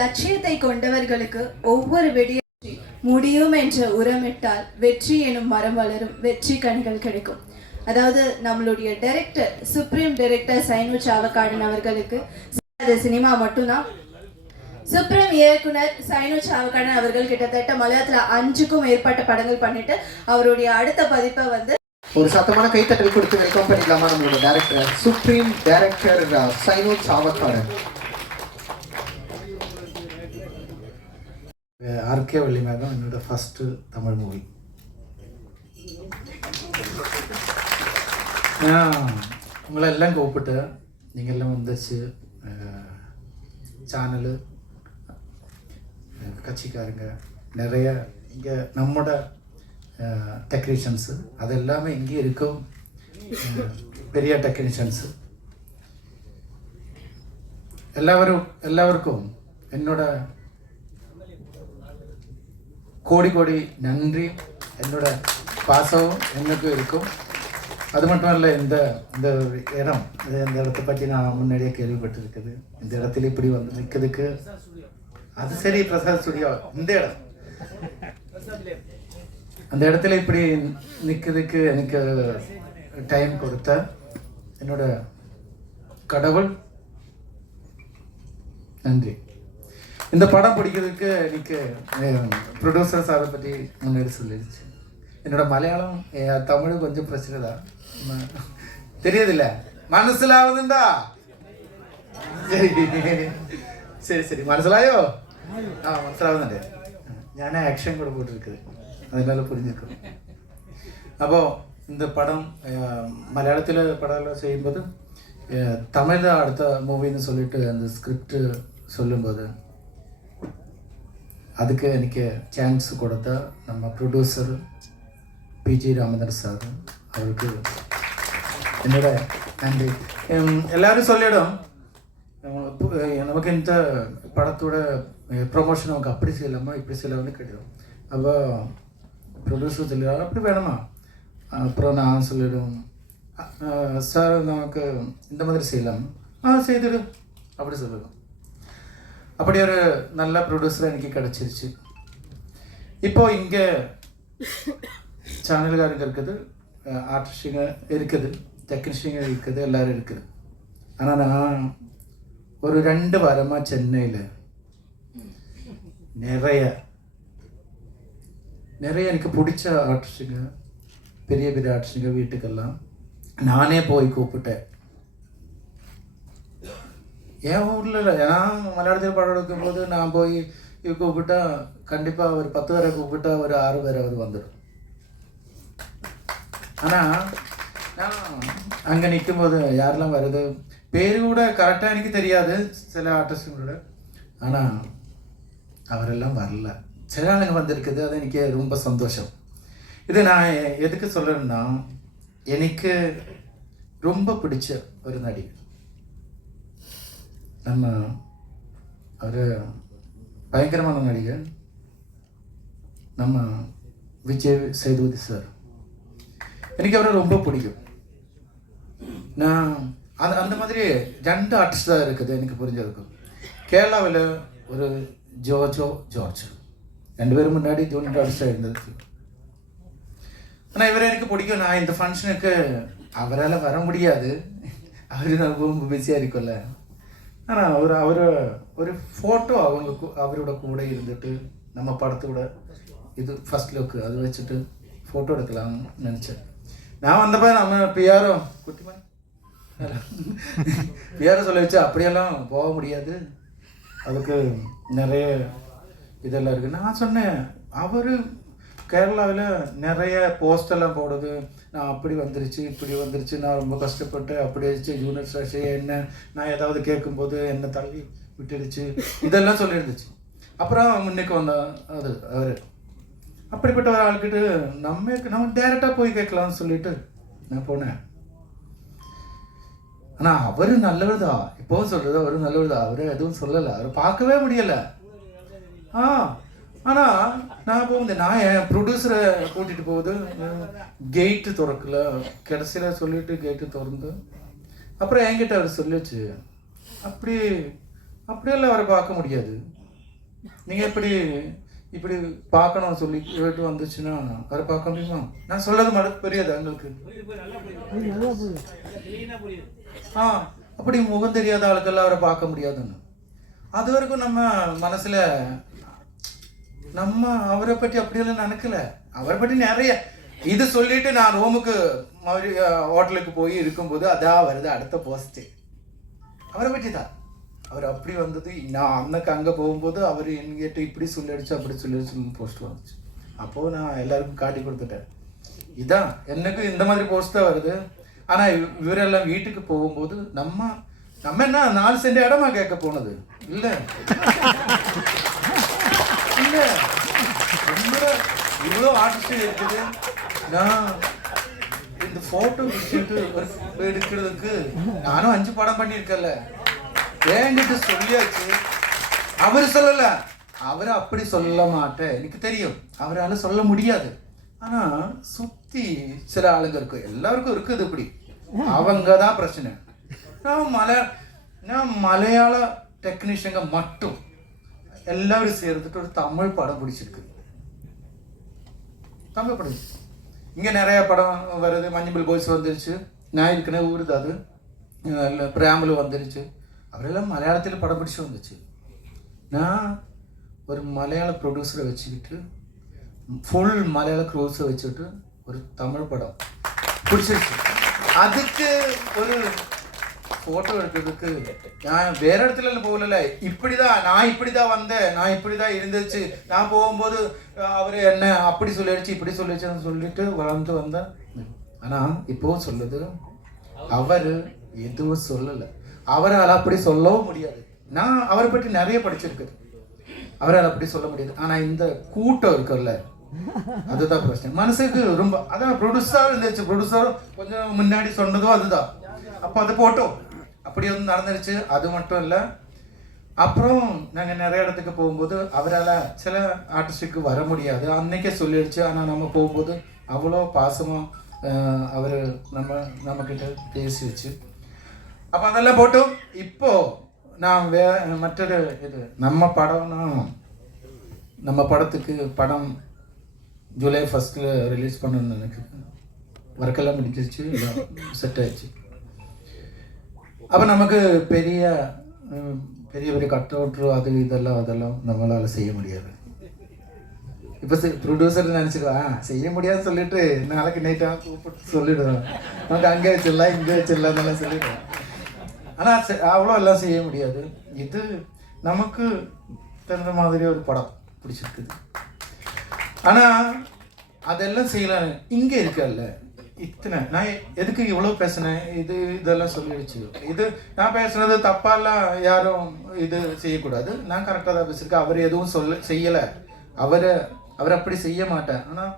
லட்சியத்தை கொண்டவர்களுக்கு ஒவ்வொரு விடிய முடியும் என்ற உரமிட்டால் வெற்றி எனும் மரம் வளரும், வெற்றி கனிகள் கிடைக்கும். அதாவது நம்மளுடைய டைரக்டர், சுப்ரீம் டைரக்டர் சைனு சாவக்காடன் அவர்களுக்கு சினிமா மட்டும்தான். சுப்ரீம் இயக்குனர் சைனு சாவக்காடன் அவர்கள் கிட்டத்தட்ட மலையாளத்துல 5க்கும் மேற்பட்ட படங்கள் பண்ணிட்டு அவருடைய அடுத்த பதிப்பை வந்து ஒரு சத்தமான கைத்தட்டல் கொடுத்து வெல்கம் பண்ணிக்கலாமா நம்மளோட director, supreme director Sainu Chavakkadan. RK Vallimegam என்னோட ஃபஸ்ட்டு தமிழ் மூவி. உங்களை எல்லாம் கூப்பிட்டு நீங்கள் எல்லாம் வந்துச்சு, சேனலு கட்சிக்காரங்க நிறைய இங்கே நம்மோட டெக்னீஷியன்ஸு அது எல்லாமே இங்கே இருக்கும். பெரிய டெக்னீஷியன்ஸு எல்லாருக்கும் என்னோட கோடி கோடி நன்றி. என்னோட பாசமும் எனக்கும் இருக்கும். அது மட்டும் இல்லை, இந்த இடம், இந்த இடத்தை பற்றி நான் முன்னாடியே கேள்விப்பட்டிருக்குது. இந்த இடத்துல இப்படி வந்து நிற்கிறதுக்கு, அது சரி பிரசாத் ஸ்டுடியோ, இந்த இடம், அந்த இடத்துல இப்படி நிற்கிறதுக்கு எனக்கு டைம் கொடுத்த என்னோட கடவுள் நன்றி. இந்த படம் பிடிக்கிறதுக்கு எனக்கு ப்ரொடியூசர் சாரை பற்றி முன்னாடி சொல்லிடுச்சு. என்னோட மலையாளம் தமிழ் கொஞ்சம் பிரச்சனை தான், தெரியுதில்ல, മനസ്സിലാവുന്നുണ്ടാ? சரி சரி മനസ്സിലായോ? മനസ്സിലാവുന്നുണ്ട്. ഞാൻ ആക്ഷൻ കൂടെ போட்டிருக்குது, அதனால புரிஞ்சிருக்கும். അപ്പോൾ இந்த படம் மலையாளத்தில் படம் செய்யும்போது தமிழில் அடுத்த மூவின்னு சொல்லிட்டு அந்த ஸ்கிரிப்ட் சொல்லும்போது அதுக்கு எனக்கு சான்ஸ் கொடுத்த நம்ம ப்ரொடியூசர் பிஜி ராமதாஸ் சார், அவருக்கு என்னோட நன்றி. எல்லாரும் சொல்லிடும் நமக்கு இந்த படத்தோட ப்ரொமோஷன் நமக்கு அப்படி செய்யலாமா இப்படி செய்யலாம்னு கேட்டுடும். அப்போ ப்ரொடியூசர் சொல்லிடுவாங்க அப்படி வேணுமா, அப்புறம் நான் சொல்லிவிடும் சார் நமக்கு இந்த மாதிரி செய்யலாம், செய்துடு அப்படி சொல்லிடும். அப்படி ஒரு நல்ல ப்ரொடியூசர் எனக்கு கிடச்சிருச்சு. இப்போது இங்கே சேனல்காரங்க இருக்குது, ஆர்டிஸ்டுங்க இருக்குது, டெக்னீஷியங்க இருக்குது, எல்லோரும் இருக்குது. ஆனால் நான் ஒரு 2 வாரமாக சென்னையில் நிறைய எனக்கு பிடிச்ச ஆர்டிஸ்டுங்க, பெரிய பெரிய ஆர்டிஸ்டுங்க வீட்டுக்கெல்லாம் நானே போய் கூப்பிட்டேன். என் ஊரில் நான் மலையாளத்தில் படம் எடுக்கும்போது நான் போய் கூப்பிட்டா கண்டிப்பாக ஒரு 10 பேரை கூப்பிட்டா ஒரு 6 பேர் அவர் வந்துடும். ஆனால் நான் அங்கே நிற்கும்போது யாரெல்லாம் வருது பேர் கூட கரெக்டாக எனக்கு தெரியாது சில ஆர்டிஸ்டுங்களோட, ஆனால் அவரெல்லாம் வரல. சில ஆளுங்க வந்திருக்குது, அது எனக்கு ரொம்ப சந்தோஷம். இது நான் எதுக்கு சொல்கிறேன்னா, எனக்கு ரொம்ப பிடிச்ச ஒரு நடிகர் நம்ம அவர் பயங்கரமான நடிகர் நம்ம விஜய் சேதுபதி சார். எனக்கு அவரை ரொம்ப பிடிக்கும். நான் அந்த மாதிரி 2 ஆர்டிஸ்ட் தான் இருக்குது எனக்கு புரிஞ்சதுக்கும். கேரளாவில் ஒரு ஜோர்ஜ் 2 பேரும் முன்னாடி ஜூனியர் ஆர்டிஸ்டாக இருந்தது. ஆனால் இவரை எனக்கு பிடிக்கும். நான் இந்த ஃபங்க்ஷனுக்கு அவரால் வர முடியாது, அவர் ரொம்ப பிஸியாக இருக்கும்ல. ஆனால் அவர் ஒரு ஃபோட்டோ அவரோட கூட இருந்துட்டு நம்ம படத்தோட இது ஃபஸ்ட் லுக்கு அது வச்சுட்டு ஃபோட்டோ எடுக்கலாம்னு நினச்சேன். நான் வந்தப்போ நம்ம பிஆரோ குட்டிமா பிஆரோ சொல்ல வச்சு அப்படியெல்லாம் போக முடியாது, அதுக்கு நிறைய இதெல்லாம் இருக்குது. நான் சொன்னேன் அவர் கேரளாவில் நிறைய போஸ்டெல்லாம் போடுது, நான் அப்படி வந்துருச்சு இப்படி வந்துருச்சு, நான் ரொம்ப கஷ்டப்பட்டு அப்படி ஆச்சு, யூனிட் ஸ்ட்ரெஸ் என்ன, நான் ஏதாவது கேட்கும்போது என்னை தள்ளி விட்டுடுச்சு, இதெல்லாம் சொல்லியிருந்துச்சு. அப்புறம் முன்னுக்கு வந்தான் அது அவர். அப்படிப்பட்ட ஒரு ஆள்கிட்ட நம்ம டேரெக்டாக போய் கேட்கலாம்னு சொல்லிட்டு நான் போனேன். ஆனால் அவர் நல்லவர் தான், இப்போவும் சொல்கிறது அவர் நல்லவர் தான், அவர் எதுவும் சொல்லலை, அவர் பார்க்கவே முடியலை. ஆனால் நான் போகுது, நான் என் ப்ரொடியூசரை கூட்டிகிட்டு போகுது, கேட்டு திறக்கல, கடைசியில் சொல்லிவிட்டு கேட்டு திறந்து அப்புறம் என்கிட்ட அவர் சொல்லிச்சு, அப்படியெல்லாம் அவரை பார்க்க முடியாது, நீங்கள் இப்படி பார்க்கணும் சொல்லி கேட்டு வந்துச்சுன்னா அதை பார்க்க முடியுமா? நான் சொல்லது மட்டும் புரியாது எங்களுக்கு. அப்படி முகம் தெரியாத ஆளுக்கெல்லாம் அவரை பார்க்க முடியாதுன்னு அது வரைக்கும் நம்ம மனசில் நம்ம அவரை பற்றி அப்படியெல்லாம் நினைக்கல. அவரை பற்றி நிறைய இது சொல்லிட்டு நான் ரோமுக்கு ஹோட்டலுக்கு போய் இருக்கும்போது அதான் வருது அடுத்த போஸ்ட்டு அவரை பற்றி தான். அவர் அப்படி வந்தது. நான் அன்னைக்கு அங்கே போகும்போது அவர் என்கிட்ட இப்படி சொல்லிடுச்சு அப்படி சொல்லிடுச்சு போஸ்ட் வந்துச்சு. அப்போது நான் எல்லாருக்கும் காட்டி கொடுத்துட்டேன். இதான் எனக்கு இந்த மாதிரி போஸ்ட் தான் வருது. ஆனால் இவரெல்லாம் வீட்டுக்கு போகும்போது நம்ம என்ன 4 சென்ட் இடமா கேட்க போனது இல்லை இல்லை. ரொம்ப இவ்வளோ ஆர்டிஸ்ட் இருக்குது. நான் இந்த ஃபோட்டோ விஷயத்து எடுக்கிறதுக்கு நானும் 5 படம் பண்ணியிருக்கேன்ல. ஏங்கிட்டு சொல்லியாச்சு. அவர் சொல்லல. அவரை அப்படி சொல்ல மாட்டேன், எனக்கு தெரியும். அவரால் சொல்ல முடியாது. ஆனால் சுற்றி சில ஆளுங்க இருக்கு, எல்லாருக்கும் இருக்குது இப்படி. அவங்க தான் பிரச்சனை. நான் மலையாள டெக்னீஷியங்க மட்டும் எல்லாரும் சேர்ந்துட்டு ஒரு தமிழ் படம் பிடிச்சிருக்கு. தமிழ் படம் இங்கே நிறைய படம் வருது. மஞ்சள் பாய்ஸ் வந்துருச்சு, நான் இருக்கிற ஊருது அது, பிராமலு வந்துருச்சு. அவரெல்லாம் மலையாளத்தில் படம் பிடிச்சி வந்துச்சு. நான் ஒரு மலையாள ப்ரொடியூசரை வச்சுக்கிட்டு ஃபுல் மலையாள க்ரூஸை வச்சுட்டு ஒரு தமிழ் படம் பிடிச்சிருச்சு. அதுக்கு ஒரு ஃபோட்டோ எடுக்கிறதுக்கு நான் வேற இடத்துல போகல. நான் இப்படி தான் வந்தேன், நான் இப்படி தான் இருந்துச்சு. நான் போகும்போது அவர் என்ன அப்படி சொல்லிடுச்சு இப்படி சொல்லிடுச்சுன்னு சொல்லிட்டு வந்தேன். ஆனால் இப்போ சொல்லுது அவர் எதுவும் சொல்லலை. அவரால் அப்படி சொல்லவும் முடியாது. நான் அவரை பற்றி நிறைய படிச்சிருக்கு, அவரால் அப்படி சொல்ல முடியாது. ஆனால் இந்த கூட்டம் இருக்குல்ல, அதுதான் பிரச்சனை. மனசுக்கு ரொம்ப அதான் ப்ரொடியூசர் இருந்துச்சு. ப்ரொடியூசர் கொஞ்சம் முன்னாடி சொன்னதும் அதுதான். அப்போ அது போட்டோம் அப்படி வந்து நடந்துருச்சு. அது மட்டும் இல்லை, அப்புறம் நாங்கள் நிறைய இடத்துக்கு போகும்போது அவரால் சில ஆர்டிஸ்டுக்கு வர முடியாது, அன்னைக்கே சொல்லிடுச்சு. ஆனால் நம்ம போகும்போது அவ்வளோ பாசமாக அவர் நம்மக்கிட்ட பேசி வச்சு அப்போ அதெல்லாம் போட்டோம். இப்போ நான் மற்றொரு இது நம்ம படத்துக்கு படம் ஜூலை 1 ரிலீஸ் பண்ணணும்னு நினைக்கிறேன். ஒர்க்கெல்லாம் முடிஞ்சிருச்சு, செட் ஆயிடுச்சு. அப்போ நமக்கு பெரிய பெரிய கட் அவுட்ரு அதெல்லாம் நம்மளால் செய்ய முடியாது. இப்போ ப்ரொடியூசர் நினச்சிடுவான் செய்ய முடியாதுன்னு சொல்லிட்டு நாளைக்கு நைட்டாக கூப்பிட்டு சொல்லிவிடுவேன், நமக்கு அங்கே வச்சிடலாம் இங்கே வச்சிடலாம் சொல்லிவிடுவேன். ஆனால் அவ்வளோ எல்லாம் செய்ய முடியாது. இது நமக்கு தெரிஞ்ச மாதிரி ஒரு படம் பிடிச்சிருக்குது. ஆனால் அதெல்லாம் செய்யலாம். இங்கே இருக்கல்ல இத்தனை நான் எதுக்கு இவ்வளோ பேசினேன், இதெல்லாம் சொல்லிடுச்சு. இது நான் பேசுனது தப்பாலாம் யாரும் இது செய்யக்கூடாது. நான் கரெக்டாக தான் பேசியிருக்கேன். அவர் எதுவும் செய்யலை. அவர் அப்படி செய்ய மாட்டேன். ஆனால்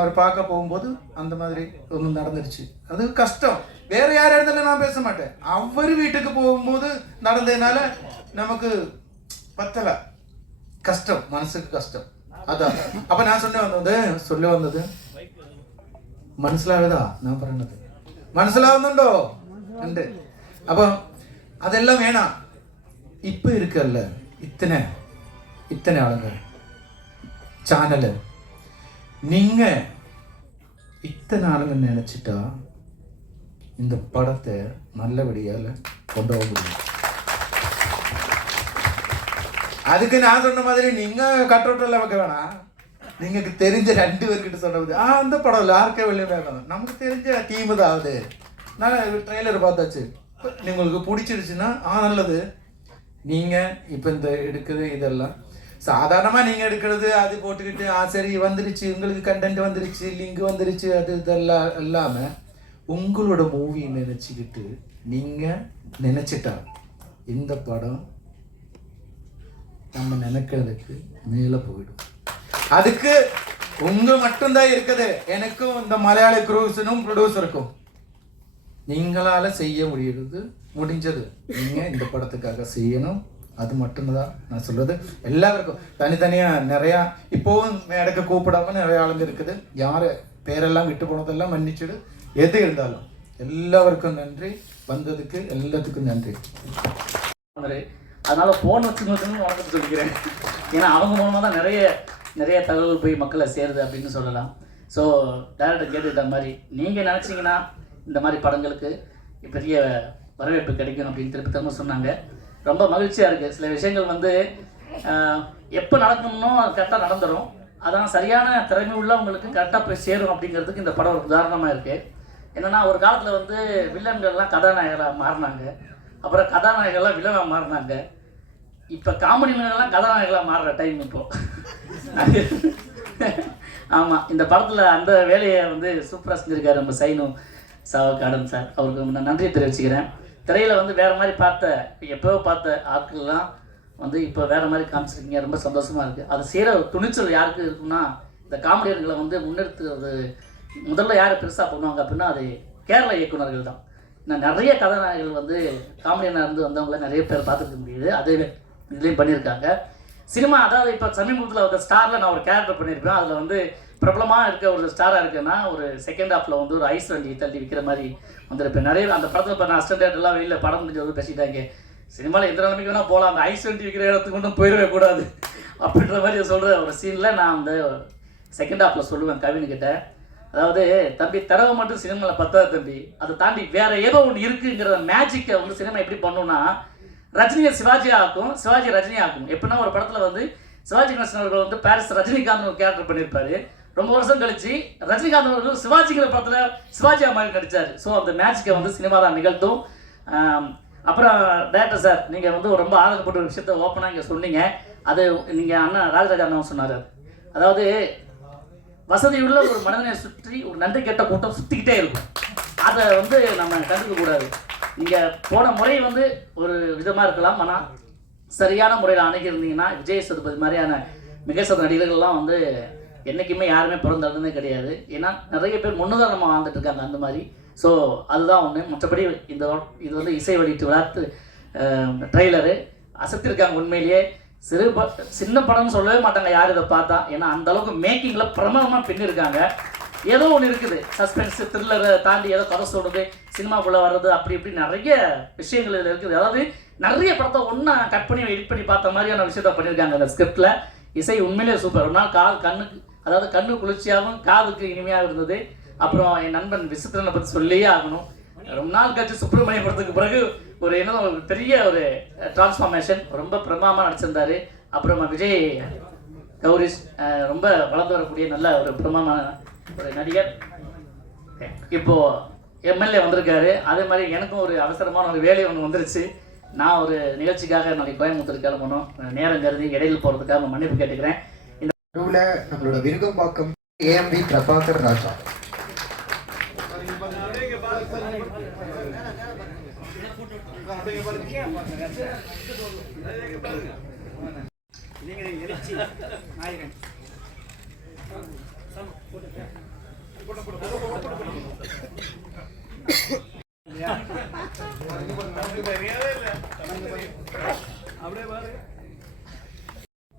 அவர் பார்க்க போகும்போது அந்த மாதிரி ஒன்று நடந்துருச்சு. அது கஷ்டம். வேற யார் இடத்துல நான் பேச மாட்டேன். அவர் வீட்டுக்கு போகும்போது நடந்ததுனால நமக்கு பத்தலை, கஷ்டம், மனசுக்கு கஷ்டம். அதான் அப்போ நான் சொல்ல வந்தது മനസ്സിലാവതാ ഞാൻ പറയണത് മനസ്സിലാവുന്നുണ്ടോ? ഉണ്ട്. അപ്പൊ അതെല്ലാം വേണം. ഇപ്പൊ ഇരിക്കല്ല ഇത്തனை ആളുകൾ சேனல் நீங்க இத்தனை ஆளுங்க நினைச்சிட்டா இந்த படத்தை நல்லபடியால கொண்டு போக முடியும். அதுக்கு நான் சொன்ன மாதிரி நீங்க கட்டவுட்டெல்லாம் வைக்க வேணாம். നിങ്ങൾക്ക് தெரிஞ்ச 2 பேர்கிட்ட சொன்னது அந்த படம் இல்லை, யாருக்கே வெளியே வேணும். நமக்கு தெரிஞ்ச டீமு தான் அது. நான் ட்ரெய்லர் பார்த்தாச்சு. உங்களுக்கு பிடிச்சிருச்சுன்னா நல்லது. நீங்கள் இப்போ இந்த எடுக்கிறது இதெல்லாம் சாதாரணமாக நீங்கள் எடுக்கிறது அது போட்டுக்கிட்டு சரி வந்துருச்சு, உங்களுக்கு கண்டென்ட் வந்துருச்சு, லிங்க் வந்துருச்சு, இதெல்லாம் இல்லாமல் உங்களோட மூவி நினச்சிக்கிட்டு நீங்கள் நினச்சிட்டா இந்த படம் நம்ம நினைக்கிறதுக்கு மேலே போயிடும். அதுக்கு உங்க மட்டும்தான் இருக்குது. எனக்கும் இந்த மலையாள க்ரூஸனும் ப்ரொடியூசருக்கும் நீங்களால செய்ய முடிஞ்சது நீங்க இந்த படத்துக்காக செய்யணும். அது மட்டும்தான் நான் சொல்றது. எல்லாருக்கும் தனித்தனியாக நிறையா இப்போவும் மேடைக்கு கூப்பிடாம நிறைய ஆளுங்க இருக்குது. யார் பேரெல்லாம் விட்டு போனதெல்லாம் மன்னிச்சுடு. எது இருந்தாலும் எல்லாருக்கும் நன்றி. வந்ததுக்கு எல்லாத்துக்கும் நன்றி. அதனால் ஃபோன் வச்சுன்னு வணக்கத்தை சொல்லிக்கிறேன். ஏன்னா அவங்க மூலமாக தான் நிறைய தகவல் போய் மக்களை சேருது அப்படின்னு சொல்லலாம். ஸோ டேரக்டர் கேட்டுக்கிட்ட மாதிரி நீங்கள் நினச்சிங்கன்னா இந்த மாதிரி படங்களுக்கு பெரிய வரவேற்பு கிடைக்கும் அப்படின்னு திரும்ப சொன்னாங்க. ரொம்ப மகிழ்ச்சியாக இருக்குது. சில விஷயங்கள் வந்து எப்போ நடக்கணும்னோ அது கரெக்டாக நடந்துடும். அதான் சரியான திறமை உள்ளவங்களுக்கு கரெக்டாக போய் சேரும் அப்படிங்கிறதுக்கு இந்த படம் ஒரு உதாரணமாக இருக்குது. என்னென்னா ஒரு காலத்தில் வந்து வில்லன்கள்லாம் கதாநாயகராக மாறினாங்க, அப்புறம் கதாநாயகர்கள்லாம் வில்லனாக மாறினாங்க. இப்போ காமெடிலாம் கதாநாயகர்களாக மாறுற டைம் இப்போது. ஆமாம், இந்த படத்தில் அந்த வேலையை வந்து சூப்பராக செஞ்சுருக்காரு நம்ம சைனு சாவக்காடன் சார். அவருக்கு நான் நன்றியை தெரிவிச்சுக்கிறேன். திரையில் வந்து வேறு மாதிரி எப்போ பார்த்த ஆட்கள்லாம் வந்து இப்போ வேறு மாதிரி காமிச்சிருக்கீங்க. ரொம்ப சந்தோஷமாக இருக்குது. அது செய்கிற துணிச்சல் யாருக்கு இருக்குன்னா இந்த காமெடியர்களை வந்து முன்னெடுத்துறது முதல்ல யார் பெருசாக பண்ணுவாங்க அப்படின்னா அது கேரள இயக்குநர்கள் தான். நான் நிறைய கதாநாயகர்கள் வந்து காமெடியனாக இருந்து வந்தவங்கள நிறைய பேர் பார்த்துருக்க முடியுது. அது இதுலேயும் பண்ணியிருக்காங்க. சினிமா அதாவது இப்போ சமீபத்தில் ஒரு ஸ்டாரில் நான் ஒரு கேரக்டர் பண்ணியிருப்பேன். அதில் வந்து பிரபலமாக இருக்க ஒரு ஸ்டாராக இருக்குன்னா ஒரு செகண்ட் ஹாஃபில் வந்து ஒரு ஐஸ் வண்டி தள்ளி விற்கிற மாதிரி வந்திருப்பேன். நிறைய அந்த படத்தில் இப்போ நான் அசிஸ்டன்ட்லாம் வெளியில் படம் முடிஞ்ச வந்து பேசிட்டாங்க, சினிமாவில் எந்த நிலைமைக்கு வேணால் போகலாம், அந்த ஐஸ் வண்டி விற்கிற இடத்துக்கு மட்டும் போயிடவே கூடாது அப்படின்ற மாதிரி சொல்கிற ஒரு சீனில் நான் அந்த செகண்ட் ஹாஃபில் சொல்லுவேன் கவின்கிட்ட. அதாவது தம்பி தரவை மட்டும் சினிமாவில் பத்தாது தம்பி, அதை தாண்டி வேறு ஏதோ ஒன்று இருக்குங்கிற மேஜிக்கை வந்து சினிமா எப்படி பண்ணணும்னா ரஜினியை சிவாஜி ஆக்கும், சிவாஜி ரஜினி ஆக்கும். எப்படின்னா ஒரு படத்தில் வந்து சிவாஜி கணேசன் அவர்கள் வந்து பாரிஸ் ரஜினிகாந்த் ஒரு கேரக்டர் பண்ணியிருப்பாரு. ரொம்ப வருஷம் கழிச்சு ரஜினிகாந்த் அவர்கள் சிவாஜிங்கிற படத்தில் சிவாஜியா மாதிரி நடித்தார். ஸோ அந்த மேஜிக்கை வந்து சினிமா தான் நிகழ்த்தும். அப்புறம் டேரக்டர் சார் நீங்கள் வந்து ரொம்ப ஆதங்கப்பட்ட ஒரு விஷயத்த ஓப்பனாக இங்கே சொன்னீங்க. அது நீங்கள் அண்ணன் ராஜராஜ அண்ணன் சொன்னார். அதாவது வசதியுள்ள ஒரு மனிதனை சுற்றி ஒரு நன்றி கெட்ட கூட்டம் சுற்றிக்கிட்டே இருக்கும். அதை வந்து நம்ம கண்டுக்கக்கூடாது. நீங்கள் போன முறை வந்து ஒரு விதமாக இருக்கலாம், ஆனால் சரியான முறையில் அணுகியிருந்தீங்கன்னா விஜய் சேதுபதி மாதிரியான மிக சில நடிகர்கள்லாம் வந்து என்றைக்குமே யாருமே பிறந்ததுன்னே கிடையாது. ஏன்னா நிறைய பேர் முன்னுதாரணமாக வாழ்ந்துட்டு இருக்காங்க அந்த மாதிரி. ஸோ அதுதான் ஒன்று. மற்றபடி இது வந்து இசை வெளியீட்டு விழாத்து ட்ரெய்லரு அசத்திருக்காங்க. உண்மையிலேயே சின்ன படம்னு சொல்லவே மாட்டாங்க யார் இதை பார்த்தா. ஏன்னா அந்தளவுக்கு மேக்கிங்கில் பிரமாதமாக பின்னிருக்காங்க. ஏதோ ஒன்று இருக்குது, சஸ்பென்ஸ் த்ரில்லரை தாண்டி ஏதோ கதை சொல்கிறது, சினிமாக்குள்ளே வர்றது, அப்படி இப்படி நிறைய விஷயங்கள் இதில் இருக்குது. அதாவது நிறைய படத்தை ஒன்றா கட் பண்ணி எடிட் பண்ணி பார்த்த மாதிரியான விஷயத்த பண்ணியிருக்காங்க அந்த ஸ்கிரிப்டில். இசை உண்மையிலே சூப்பர். ஒரு நாள் கண்ணு குளிர்ச்சியாகவும் காதுக்கு இனிமையாக இருந்தது. அப்புறம் என் நண்பன் விசித்திரனை பற்றி சொல்லியே ஆகணும். ரொம்ப நாள் கழிச்சு சுப்பிரமணிய படத்துக்கு பிறகு ஒரு பெரிய ஒரு டிரான்ஸ்ஃபார்மேஷன், ரொம்ப பிரமாதமாக நடிச்சிருந்தார். அப்புறம் விஜய் கௌரிஷ் ரொம்ப வளர்ந்து வரக்கூடிய நல்ல ஒரு பிரமாதமான ஒரு நடிகர். இப்போது எம்எல்ஏ வந்திருக்காரு. அதே மாதிரி எனக்கும் ஒரு அவசரமான ஒரு வேலை ஒன்று வந்துருச்சு. நான் ஒரு நிகழ்ச்சிக்காக நாளைக்கு கோயம்புத்தூர் கிளம்பணும். நேரம் கருதி இடையில் போகிறதுக்காக மன்னிப்பு கேட்டுக்கிறேன். இந்த நம்மளோட விருகம்பாக்கம் ஏஎம்பி பிரபாகர் ராஜா.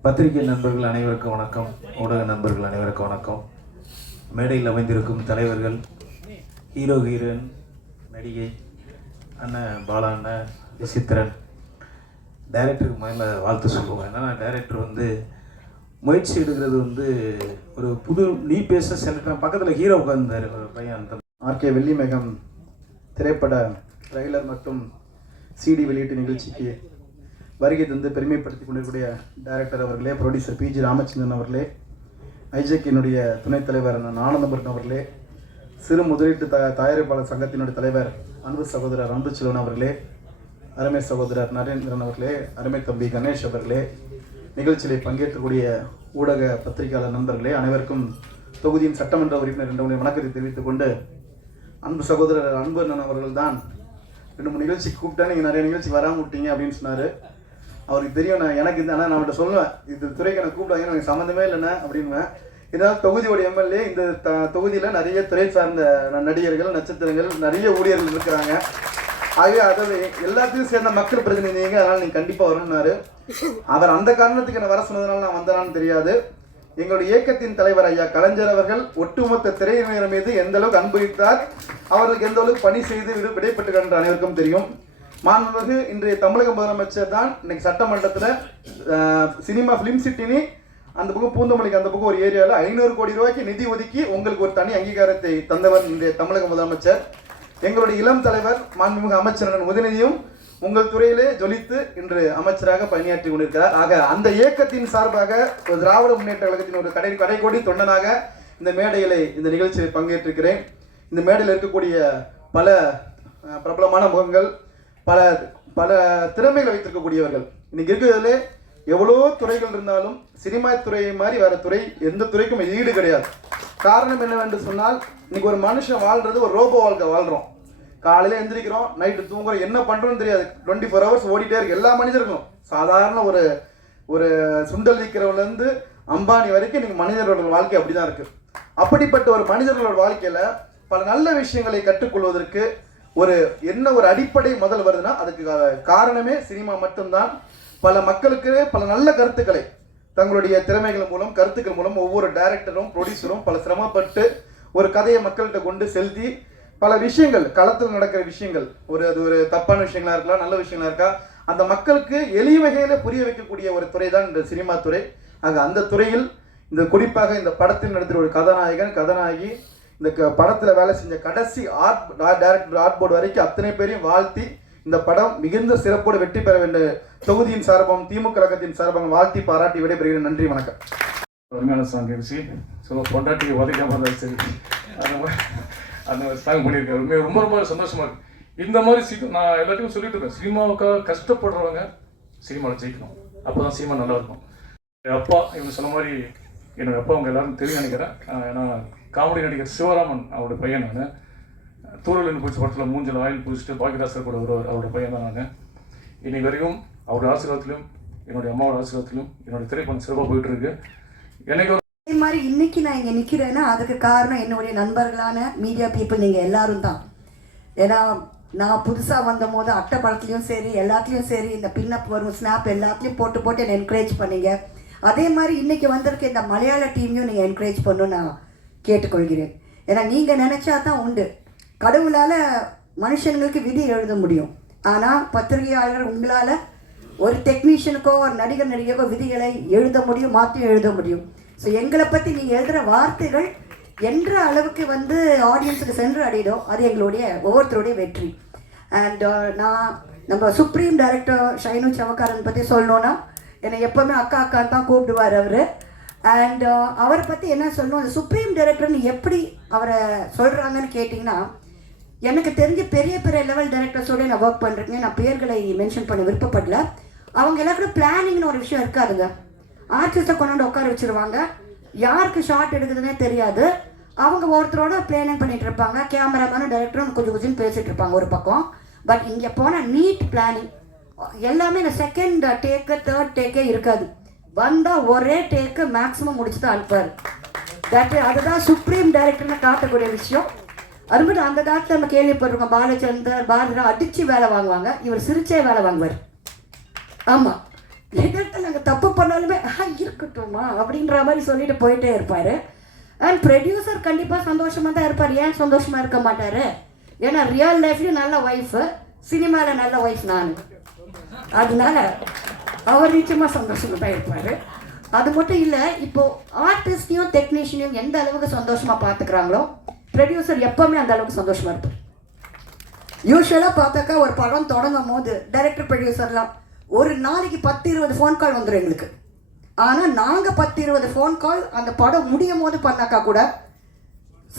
பத்திரிகை நண்பர்கள் அனைவருக்கும் வணக்கம். ஊடக நண்பர்கள் அனைவருக்கும் வணக்கம். மேடையில் அமைந்திருக்கும் தலைவர்கள், ஹீரோ ஹீரோயின், நடிகை அண்ணன் பாலா அண்ணன், விசித்திரன், டைரக்டருக்கு முதல்ல வாழ்த்து சொல்லுவோம். என்னன்னா டைரக்டர் வந்து முயற்சி எடுக்கிறது வந்து ஒரு புது நீ பேச சென்டர் பக்கத்தில் ஹீரோ உட்கார்ந்தார் ஒரு பையன். அந்த ஆர்கே வெள்ளிமேகம் திரைப்பட ட்ரெய்லர் மற்றும் சிடி வெளியீட்டு நிகழ்ச்சிக்கு வருகை தந்து பெருமைப்படுத்தி கொண்டிருக்கூடிய டைரக்டர் அவர்களே, ப்ரொடியூசர் பிஜி ராமச்சந்திரன் அவர்களே, ஐஜேக்கினுடைய துணைத் தலைவர் ஆனந்தபுரன் அவர்களே, சிறு முதலீட்டு தயாரிப்பாளர் சங்கத்தினுடைய தலைவர் அன்பு சகோதரர் அன்புச்செல்வன் அவர்களே, அருமை சகோதரர் நரேந்திரன் அவர்களே, அருமை தம்பி கணேஷ் அவர்களே, நிகழ்ச்சியில் பங்கேற்கக்கூடிய ஊடக பத்திரிகையாளர் நண்பர்களே, அனைவருக்கும் தொகுதியின் சட்டமன்ற உறுப்பினர் என்ற வணக்கத்தை தெரிவித்துக் கொண்டு, அன்பு சகோதரர் அன்பு அண்ணன் அவர்கள் தான் 2-3 நிகழ்ச்சிக்கு கூப்பிட்டா நீங்கள் நிறைய நிகழ்ச்சி வராமல் விட்டீங்க அப்படின்னு சொன்னார். அவருக்கு தெரியும் எனக்கு ஆனால் நான் அவன்கிட்ட சொல்லுவேன், இது துறைக்கு எனக்கு கூப்பிடாங்க, எனக்கு சம்மந்தமே இல்லைண்ணே அப்படின்வேன். இதனால் தொகுதியோட எம்எல்ஏ இந்த தொகுதியில் நிறைய துறை சார்ந்த நடிகர்கள், நட்சத்திரங்கள், நிறைய ஊழியர்கள் இருக்கிறாங்க. ஆகவே அதை எல்லாத்தையும் சேர்ந்த மக்கள் பிரதிநிதிங்க, அதனால் நீங்கள் கண்டிப்பாக வரணும்னாரு. அவர் அந்த காரணத்துக்கு என்ன வர சொன்னதுனால நான் வந்தேனான்னு தெரியாது. எங்களுடைய இயக்கத்தின் தலைவர் ஐயா கலைஞர் அவர்கள் ஒட்டுமொத்த திரையினர் மீது எந்த அளவுக்கு அன்பு வைத்தார், அவர்களுக்கு எந்த அளவுக்கு பணி செய்து விடைபெற்றுகின்ற அனைவருக்கும் தெரியும். மாண்புமிகு இன்றைய தமிழக முதலமைச்சர் தான் இன்னைக்கு சட்டமன்றத்தில் சினிமா ஃபிலிம் சிட்டினி அந்த பக்கம் பூந்தமல்லிக்கு அந்த பக்கம் ஒரு ஏரியாவில் 500 கோடி ரூபாய்க்கு நிதி ஒதுக்கி உங்களுக்கு ஒரு தனி அங்கீகாரத்தை தந்தவர் இன்றைய தமிழக முதலமைச்சர். எங்களுடைய இளம் தலைவர் மாண்புமிகு அமைச்சர் உதயநிதியும் உங்கள் துறையிலே ஜொலித்து இன்று அமைச்சராக பணியாற்றி கொண்டிருக்கிறார். ஆக அந்த இயக்கத்தின் சார்பாக ஒரு திராவிட முன்னேற்ற கழகத்தின் ஒரு கடைக்கோடி தொண்டனாக இந்த மேடையிலே இந்த நிகழ்ச்சியில் பங்கேற்றிருக்கிறேன். இந்த மேடையில் இருக்கக்கூடிய பல பிரபலமான முகங்கள், பல பல திறமைகளை வைத்திருக்கக்கூடியவர்கள். இன்னைக்கு இருக்கிறதுல எவ்வளோ துறைகள் இருந்தாலும் சினிமா துறையை மாதிரி வேற துறை எந்த துறைக்கும் ஈடு கிடையாது. காரணம் என்னவென்று சொன்னால் இன்னைக்கு ஒரு மனுஷன் வாழ்றது ஒரு ரோபோ வாழ்க்கை வாழ்றோம். காலையில் எந்திரிக்கிறோம், நைட்டு தூங்குறோம், என்ன பண்ணுறோன்னு தெரியாது. 24 hours ஓடிட்டே இருக்கு எல்லா மனிதர்களும். சாதாரண ஒரு சுண்டல் விற்கிறவங்கலேருந்து அம்பானி வரைக்கும் இன்னைக்கு மனிதர்களோட வாழ்க்கை அப்படி தான் இருக்குது. அப்படிப்பட்ட ஒரு மனிதர்களோட வாழ்க்கையில் பல நல்ல விஷயங்களை கற்றுக்கொள்வதற்கு ஒரு அடிப்படை முதல் வருதுன்னா அதுக்கு காரணமே சினிமா மட்டும்தான். பல மக்களுக்கு பல நல்ல கருத்துக்களை தங்களுடைய திறமைகள் மூலம் கருத்துக்கள் மூலம் ஒவ்வொரு டைரக்டரும் ப்ரொடியூசரும் பல சிரமப்பட்டு ஒரு கதையை மக்கள்கிட்ட கொண்டு செலுத்தி பல விஷயங்கள் களத்தில் நடக்கிற விஷயங்கள் அது ஒரு தப்பான விஷயங்களா இருக்கலாம், நல்ல விஷயங்களா இருக்கா, அந்த மக்களுக்கு எளிய வகையில் புரிய வைக்கக்கூடிய ஒரு துறை தான் இந்த சினிமா துறை. ஆக அந்த துறையில் இந்த குறிப்பாக இந்த படத்தில் நடத்துகிற ஒரு கதாநாயகி இந்த படத்தில் வேலை செஞ்ச கடைசி டைரக்டர் ஆர்ட் போர்டு வரைக்கும் அத்தனை பேரையும் வாழ்த்தி இந்த படம் மிகுந்த சிறப்போடு வெற்றி பெற வேண்டிய தொகுதியின் சார்பம் திமுக கழகத்தின் சார்பாக வாழ்த்தி பாராட்டி விடைபெறுகிறேன். நன்றி, வணக்கம். அருமையான சாங் இருந்துச்சு. ஸோ பொண்டாட்டிக்கு உதைக்காம இருந்தாலும் சரி அந்த சாங் பண்ணியிருக்காரு. ரொம்ப ரொம்ப சந்தோஷமா இருக்கு. இந்த மாதிரி நான் எல்லாத்தையும் சொல்லிட்டு இருக்கேன், சினிமாவுக்காக கஷ்டப்படுறவங்க சினிமாவில் ஜெயிக்கணும், அப்போ தான் சினிமா நல்லா இருக்கும். என் அப்பா இவங்க சொன்ன மாதிரி என்னோட அப்பா அவங்க எல்லாரும் தெரியும் நினைக்கிறேன். ஏன்னா காமெடி நடிகர் சிவராமன் அவரோட பையன் நான். தூரல் பூச்சி படத்தில் மூஞ்சில் ஆயில் பூச்சிட்டு பாக்கியதாசர் கூட வருவார், அவரோட பையன் தான் நான். இன்னைக்கு வரைக்கும் அவரோட ஆசீர்வாதத்திலும் என்னுடைய அம்மாவோட ஆசீர்வாதத்திலும் என்னுடைய திரைப்படம் சிறப்பாக போயிட்டு இருக்கு. எனக்கு அதே மாதிரி இன்னைக்கு நான் இங்கே நிற்கிறேன்னா அதுக்கு காரணம் என்னுடைய நண்பர்களான மீடியா பீப்புள் நீங்கள் எல்லாரும் தான். ஏன்னா நான் புதுசாக வந்த போது அட்டை படத்துலையும் சரி எல்லாத்துலேயும் சரி இந்த பின்னப் வரும் ஸ்னாப் எல்லாத்துலேயும் போட்டு என்னை என்கரேஜ் பண்ணீங்க. அதே மாதிரி இன்றைக்கி வந்திருக்க இந்த மலையாள டீமையும் நீங்கள் என்கரேஜ் பண்ணணும்னு நான் கேட்டுக்கொள்கிறேன். ஏன்னா நீங்கள் நினச்சா தான் உண்டு. கடவுளால் மனுஷங்களுக்கு விதி எழுத முடியும், ஆனால் பத்திரிகையாளர் உங்களால் ஒரு டெக்னீஷியனுக்கோ ஒரு நடிகருக்கோ விதிகளை எழுத முடியும், மாற்றியும் எழுத முடியும். ஸோ எங்களை பற்றி நீங்கள் எழுதுகிற வார்த்தைகள் என்ற அளவுக்கு ஆடியன்ஸுக்கு சென்று அடையுதோ அது எங்களுடைய ஒவ்வொருத்தருடைய வெற்றி. அண்ட் நம்ம சுப்ரீம் டைரக்டர் ஷைனு சவக்காரன் பற்றி சொல்லணுன்னா என்னை எப்போவுமே அக்கான்னு தான் கூப்பிடுவார் அவர். அண்ட் அவரை பற்றி என்ன சொல்லணும், அந்த சுப்ரீம் டைரக்டர்னு எப்படி அவரை சொல்கிறாங்கன்னு கேட்டிங்கன்னா, எனக்கு தெரிஞ்ச பெரிய லெவல் டைரக்டர்ஸோடு நான் ஒர்க் பண்ணுறேங்க. நான் பேர்களை மென்ஷன் பண்ண விருப்பப்படல. அவங்க எல்லாருக்கும் பிளானிங்னு ஒரு விஷயம் இருக்காதுங்க. ஆர்டிஸ்ட்டை கொண்டாந்து உட்கார வச்சுருவாங்க, யாருக்கு ஷார்ட் எடுக்குதுன்னே தெரியாது. அவங்க ஒருத்தரோட பிளானிங் பண்ணிகிட்டு இருப்பாங்க, கேமராமேனும் டைரக்டரும் கொஞ்சம் பேசிகிட்டு இருப்பாங்க ஒரு பக்கம். பட் இங்கே போனால் நீட் பிளானிங் எல்லாமே இந்த செகண்ட் டேக்கு தேர்ட் டேக்கே இருக்காது. வந்தால் ஒரே டேக்கு மேக்ஸிமம் முடிச்சு தான் அனுப்பார். அதுதான் சுப்ரீம் டைரக்டர்னு காட்டக்கூடிய விஷயம். அதுபடி அந்த காலத்தில் நம்ம கேள்விப்பட்டிருக்கோம், பாலச்சந்தர் பாரதிரா அடித்து வேலை வாங்குவாங்க, இவர் சிரிச்சே வேலை வாங்குவார். ஆமாம், எதிர்த்து நாங்கள் தப்பு பண்ணாலுமே இருக்கட்டும்மா அப்படின்ற மாதிரி சொல்லிட்டு போயிட்டே இருப்பார். அண்ட் ப்ரொடியூசர் கண்டிப்பாக சந்தோஷமாக தான் இருப்பார். ஏன் சந்தோஷமாக இருக்க மாட்டார்? ஏன்னா ரியல் லைஃப்லேயும் நல்ல ஒய்ஃபு, சினிமாவில் நல்ல ஒய்ஃப் நான். அதனால அவர் நிச்சயமாக சந்தோஷமாக தான் இருப்பார். அது மட்டும் இல்லை, இப்போது ஆர்டிஸ்டையும் டெக்னீஷியனையும் எந்த அளவுக்கு சந்தோஷமாக பார்த்துக்கிறாங்களோ ப்ரொடியூசர் எப்போவுமே அந்த அளவுக்கு சந்தோஷமாக இருப்பார். யூஸ்வலாக பார்த்தாக்கா ஒரு படம் தொடங்கும் போது டைரக்டர் ப்ரொடியூசர்லாம் ஒரு நாளைக்கு 10-20 ஃபோன் கால் வந்துடும் எங்களுக்கு. ஆனால் நாங்கள் 10-20 ஃபோன் கால் அந்த படம் முடியும் போது பண்ணாக்கா கூட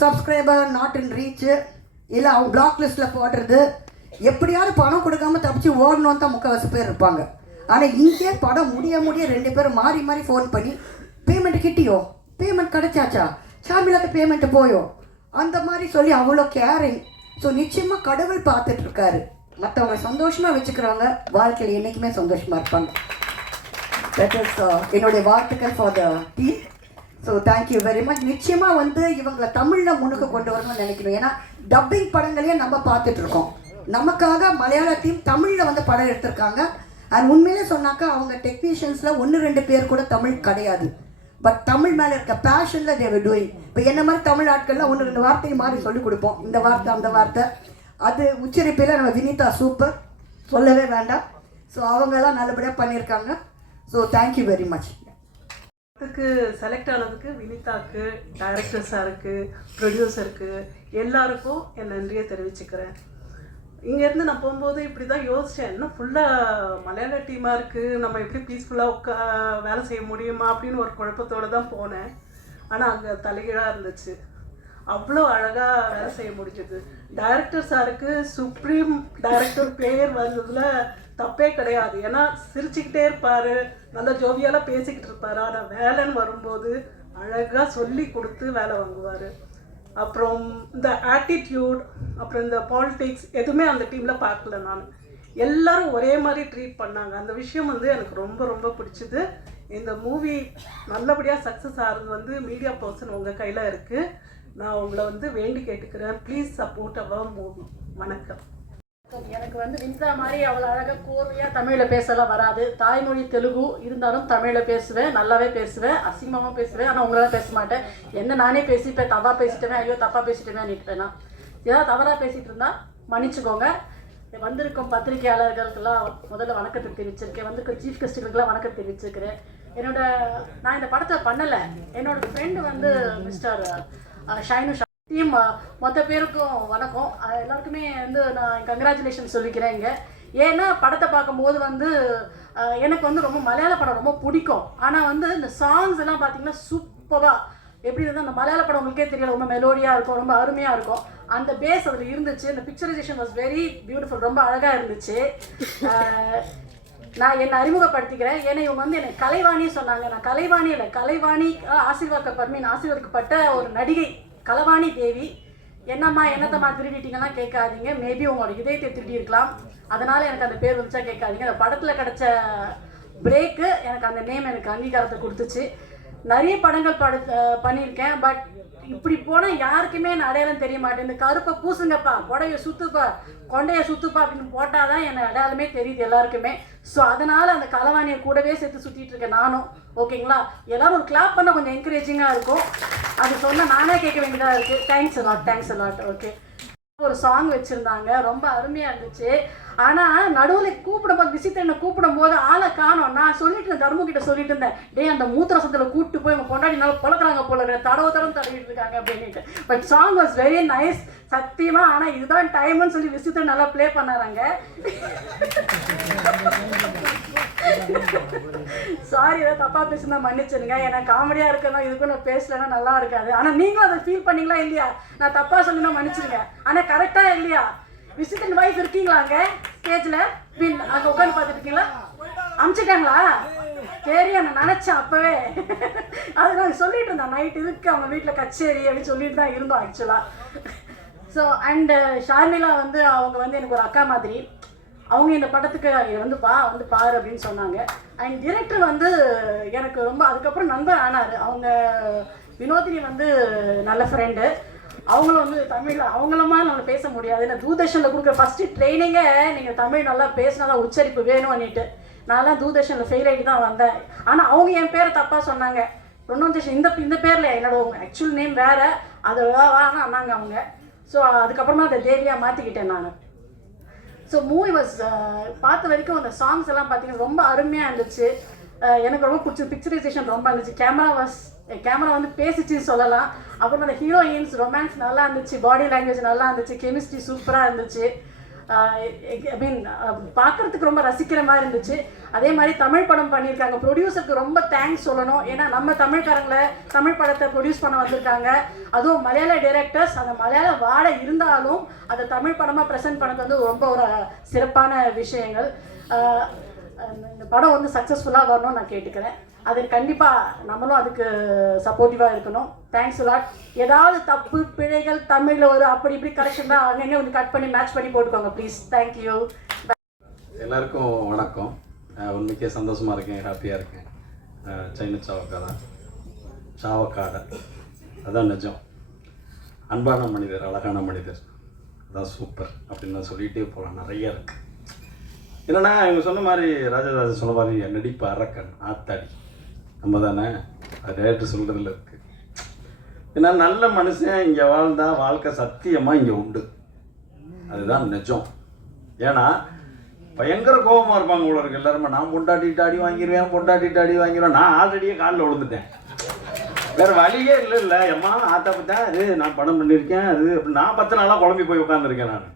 சப்ஸ்கிரைபர் நாட் இன் ரீச்சு இல்லை அவங்க பிளாக் லிஸ்ட்டில் போடுறது, எப்படியாவது பணம் கொடுக்காம தப்பிச்சு ஓடணும்னு தான் முக்கால்வாசி பேர் இருப்பாங்க. ஆனால் இங்கே படம் முடிய 2 பேரும் மாறி ஃபோன் பண்ணி பேமெண்ட் கிட்டியோ, பேமெண்ட் கிடைச்சாச்சா, சாமிலாத பேமெண்ட்டு போயோ, அந்த மாதிரி சொல்லி அவ்வளோ கேரிங். ஸோ நிச்சயமாக கடவுள் பார்த்துட்ருக்காரு. மற்றவங்க சந்தோஷமாக வச்சுக்கிறவங்க வாழ்க்கையில் என்றைக்குமே சந்தோஷமாக இருப்பாங்க. தட் இஸ் என்னுடைய வாழ்த்துக்கள் for the team. So thank you very much. நிச்சயமாக இவங்களை தமிழில் முன்னுக்கு கொண்டு வரணும்னு நினைக்கணும். ஏன்னா டப்பிங் படங்களையே நம்ம பார்த்துட்ருக்கோம். நமக்காக மலையாள டீம் தமிழில் படம் எடுத்திருக்காங்க. அண்ட் உண்மையிலே சொன்னாக்கா அவங்க டெக்னீஷியன்ஸில் 1-2 பேர் கூட தமிழ் கிடையாது. பட் தமிழ் மேலே இருக்க பேஷனில் தேவை டூயிங். இப்போ என்ன மாதிரி தமிழ் ஆட்கள்லாம் 1-2 வார்த்தையை மாதிரி சொல்லிக் கொடுப்போம், இந்த வார்த்தை அந்த வார்த்தை. அது உச்சரிப்பில் நம்ம வினிதா சூப்பர். சொல்லவே வேண்டாம். ஸோ அவங்கெல்லாம் நல்லபடியாக பண்ணியிருக்காங்க. So thank you very much. அதுக்கு செலக்ட் ஆனதுக்கு வினிதாக்கு, டைரக்டர் சாருக்கு, ப்ரொடியூசருக்கு எல்லாருக்கும் என் நன்றியை தெரிவிச்சுக்கிறேன். இங்கேருந்து நான் போகும்போது இப்படி தான் யோசித்தேன், இன்னும் ஃபுல்லாக மலையாள டீமாக இருக்குது, நம்ம எப்படி பீஸ்ஃபுல்லாக வேலை செய்ய முடியுமா அப்படின்னு ஒரு குழப்பத்தோடு தான் போனேன். ஆனால் அங்கே தலைகீழாக இருந்துச்சு. அவ்வளோ அழகாக வேலை செய்ய முடிஞ்சது. டைரக்டர் சாருக்கு சுப்ரீம் டைரக்டர் பேர் வந்ததில் தப்பே கிடையாது. ஏன்னா சிரிச்சுக்கிட்டே இருப்பார், நல்லா ஜோவியாலாம் பேசிக்கிட்டு இருப்பார். ஆனால் வேலைன்னு வரும்போது அழகாக சொல்லி கொடுத்து வேலை வாங்குவார். அப்புறம் இந்த ஆட்டிடியூட், அப்புறம் இந்த பாலிடிக்ஸ் எதுவுமே அந்த டீமில் பார்க்கல. நான் எல்லாரும் ஒரே மாதிரி ட்ரீட் பண்ணாங்க. அந்த விஷயம் வந்து எனக்கு ரொம்ப ரொம்ப பிடிச்சிது. இந்த மூவி நல்லபடியாக சக்ஸஸ் ஆகிறது மீடியா பர்சன் உங்கள் கையில் இருக்குது. நான் உங்களை வேண்டி கேட்டுக்கிறேன், ப்ளீஸ் சப்போர்ட் அவர் மூவி. வணக்கம். எனக்கு வினிதா மாதிரி அவ்வளோ அழகாக கோர்வையாக தமிழில் பேசலாம் வராது. தாய்மொழி தெலுங்கு இருந்தாலும் தமிழில் பேசுவேன், நல்லாவே பேசுவேன், அசிங்கமாக பேசுவேன். ஆனால் உங்களால் பேச மாட்டேன். என்ன நானே பேசிப்பேன், தப்பாக பேசிட்டேன், ஐயோ தப்பாக பேசிட்டேன் நிற்பேன். நான் ஏதாவது தவறாக பேசிகிட்டு இருந்தால் மன்னிச்சுக்கோங்க. வந்திருக்கும் பத்திரிகையாளர்களுக்கெல்லாம் முதல்ல வணக்கத்தை தெரிவிச்சிருக்கேன். வந்திருக்க சீஃப் கெஸ்ட்டுகளுக்கெல்லாம் வணக்கத்தை தெரிவிச்சிருக்கிறேன். நான் இந்த படத்தை பண்ணலை. என்னோட ஃப்ரெண்டு மிஸ்டர் ஷைனு டீம் மொத்த பேருக்கும் வணக்கம். எல்லாருக்குமே நான் கங்க்ராச்சுலேஷன் சொல்லிக்கிறேன் இங்கே. ஏன்னா படத்தை பார்க்கும்போது எனக்கு ரொம்ப மலையாள படம் ரொம்ப பிடிக்கும். ஆனால் இந்த சாங்ஸ் எல்லாம் பார்த்தீங்கன்னா சூப்பராக எப்படி இருந்தால் அந்த மலையாள படம் உங்களுக்கே தெரியல, ரொம்ப மெலோடியாக இருக்கும், ரொம்ப அருமையாக இருக்கும். அந்த பேஸ் அதில் இருந்துச்சு. அந்த பிக்சரைசேஷன் வாஸ் வெரி பியூட்டிஃபுல், ரொம்ப அழகாக இருந்துச்சு. நான் என்னை அறிமுகப்படுத்திக்கிறேன். ஏன்னா இவங்க என்னை கலைவாணின்னு சொன்னாங்க. நான் கலைவாணி இல்லை, கலைவாணி ஆசீர்வாதப்பட்ட ஒரு நடிகை கலைவாணி தேவி. என்னம்மா என்னத்தம்மா திருடிட்டீங்கன்னா கேட்காதீங்க. மேபி உங்களோட இதயத்தை திருடி இருக்கலாம், அதனால் எனக்கு அந்த பேர் வந்துச்சா கேட்காதீங்க. அந்த படத்தில் கிடச்ச பிரேக்கு எனக்கு அந்த நேம் எனக்கு அங்கீகாரத்தை கொடுத்துச்சு. நிறைய படங்கள் பண்ணியிருக்கேன். பட் இப்படி போனால் யாருக்குமே என் அடையாளம் தெரிய மாட்டேன். இந்த கருப்பை பூசுங்கப்பா, கொடையை சுற்றுப்பா, கொண்டையை சுற்றுப்பா அப்படின்னு போட்டால் தான் என் அடையாளமே தெரியுது எல்லாருக்குமே. ஸோ அதனால் அந்த கலைவாணியை கூடவே சேர்த்து சுற்றிட்டு இருக்கேன் நானும். ஓகேங்களா? எல்லாரும் ஒரு கிளாப் பண்ணால் கொஞ்சம் என்கரேஜிங்காக இருக்கும். அது சொன்னால் நானே கேட்க வேண்டியதாக இருக்குது. Thanks a lot. ஓகே, ஒரு சாங் வச்சுருந்தாங்க, ரொம்ப அருமையாக இருந்துச்சு. ஆனால் நடுவில் கூப்பிடும்போது விசித்திரனை கூப்பிடும்போது ஆளை காணோம். நான் சொல்லிட்டு இருந்தேன், தர்மகிட்ட சொல்லிட்டு இருந்தேன், டே அந்த மூத்திரசத்தில் கூப்பிட்டு போய் அவங்க கொண்டாடி நல்லா பழக்கிறாங்க போல தடவிட்டு இருக்காங்க அப்படின்ட்டு. But song was very nice சத்தியமாக. ஆனால் இதுதான் டைம்னு சொல்லி விசித்திரன் நல்லா ப்ளே பண்ணாராங்க. சாரி, ஏதாவது தப்பாக பேசுனா மன்னிச்சிருங்க. ஏன்னா காமெடியாக இருக்கணும், இதுக்கும் நான் பேசலைன்னா நல்லா இருக்காது. ஆனால் நீங்களும் அதை ஃபீல் பண்ணீங்களா இல்லையா? நான் தப்பாக சொல்லினா மன்னிச்சிருங்க. ஆனால் கரெக்டாக இல்லையா? விசிட்டிங் வைஃப் இருக்கீங்களாங்க ஸ்டேஜில் அங்கே உட்காந்து பார்த்துட்டு இருக்கீங்களா? அனுப்பிச்சிட்டாங்களா? சரியா, நான் நினச்சேன் அப்போவே. அது நாங்கள் சொல்லிட்டு இருந்தோம் நைட் இதுக்கு அவங்க வீட்டில் கச்சேரி அப்படின்னு சொல்லிட்டு தான் இருந்தோம் ஆக்சுவலாக. ஸோ அண்டு ஷார்மிலா அவங்க எனக்கு ஒரு அக்கா மாதிரி. அவங்க இந்த படத்துக்கு பாரு அப்படின்னு சொன்னாங்க. அண்ட் டிரெக்டர் எனக்கு ரொம்ப அதுக்கப்புறம் நண்பர் ஆனார். அவங்க வினோதினி நல்ல ஃப்ரெண்டு. அவங்களும் தமிழில் அவங்களுமா நம்ம பேச முடியாது. நான் தூர்தர்ஷனில் கொடுக்குற ஃபஸ்ட்டு ட்ரைனிங்கே நீங்கள் தமிழ் நல்லா பேசினா தான் உச்சரிப்பு வேணும்னுட்டு. நான்லாம் தூர்தர்ஷனில் ஃபெயில் ஆகிட்டு தான் வந்தேன். ஆனால் அவங்க என் பேரை தப்பாக சொன்னாங்க. ப்ரொனவுன்சியேஷன் இந்த பேரில் என்னோட ஆக்சுவல் நேம் வேறு, அது அண்ணாங்க அவங்க. ஸோ அதுக்கப்புறமா அதை தேவியாக மாற்றிக்கிட்டேன் நான். ஸோ மூவி வாஸ் பார்த்த வரைக்கும் அந்த சாங்ஸ் எல்லாம் பார்த்தீங்கன்னா ரொம்ப அருமையாக இருந்துச்சு. எனக்கு ரொம்ப பிடிச்சது. பிக்சரைசேஷன் ரொம்ப இருந்துச்சு. கேமரா பேசிச்சுன்னு சொல்லலாம். அப்புறம் அந்த ஹீரோயின்ஸ் ரொமான்ஸ் நல்லா இருந்துச்சு, பாடி லாங்குவேஜ் நல்லா இருந்துச்சு, கெமிஸ்ட்ரி சூப்பராக இருந்துச்சு. ஐ மீன் பார்க்குறதுக்கு ரொம்ப ரசிக்கிற மாதிரி இருந்துச்சு. அதே மாதிரி தமிழ் படம் பண்ணியிருக்காங்க. ப்ரொடியூசருக்கு ரொம்ப தேங்க்ஸ் சொல்லணும். ஏன்னா நம்ம தமிழ்காரங்களை தமிழ் படத்தை ப்ரொடியூஸ் பண்ண வந்திருக்காங்க. அதுவும் மலையாள டைரக்டர்ஸ். அந்த மலையாள வாடை இருந்தாலும் அதை தமிழ் படமாக ப்ரெசென்ட் பண்ணது ரொம்ப ஒரு சிறப்பான விஷயங்கள். இந்த படம் சக்ஸஸ்ஃபுல்லாக வரணும்னு நான் கேட்டுக்கிறேன். அது கண்டிப்பாக நம்மளும் அதுக்கு சப்போர்ட்டிவாக இருக்கணும். Thanks lot. ஏதாவது தப்பு பிழைகள் தமிழில் அப்படி இப்படி கரெக்ஷன் தான் அங்கங்கே கட் பண்ணி மேட்ச் பண்ணி போட்டுக்கோங்க ப்ளீஸ். தேங்க்யூ. எல்லாருக்கும் வணக்கம். உண்மைக்கே சந்தோஷமாக இருக்கேன், ஹாப்பியாக இருக்கேன். சைனு சாவக்காடை அதான் நிஜம். அன்பான மனிதர், அழகான மனிதர், அதான் சூப்பர் அப்படின்னு நான் சொல்லிகிட்டே போகலாம். நிறைய இருக்குது. என்னென்னா இவங்க சொன்ன மாதிரி ராஜராஜ சொன்ன மாதிரி நடிப்பு அரக்கன் ஆத்தாடி நம்ம தானே, அது டேரக்டர் சொல்கிறதுல இருக்குது. ஏன்னா நல்ல மனுஷன் இங்கே வாழ்ந்தால் வாழ்க்கை சத்தியமாக இங்கே உண்டு, அதுதான் நிஜம். ஏன்னா பயங்கர கோபமாக இருப்பாங்க உள்ள இருக்கு எல்லாருமே. நான் பொண்டாட்டிட்டு அடி வாங்கிடுவேன், பொண்டாட்டிட்டு அடி வாங்கிடுவேன். நான் ஆல்ரெடியே காலில் விழுந்துட்டேன். வேறு வழியே இல்லை எம்மா ஆத்தா பார்த்தேன் அது நான் படம் பண்ணியிருக்கேன் அது அப்படி நான் 10 நாளாக குழம்பி போய் உட்காந்துருக்கேன். நான்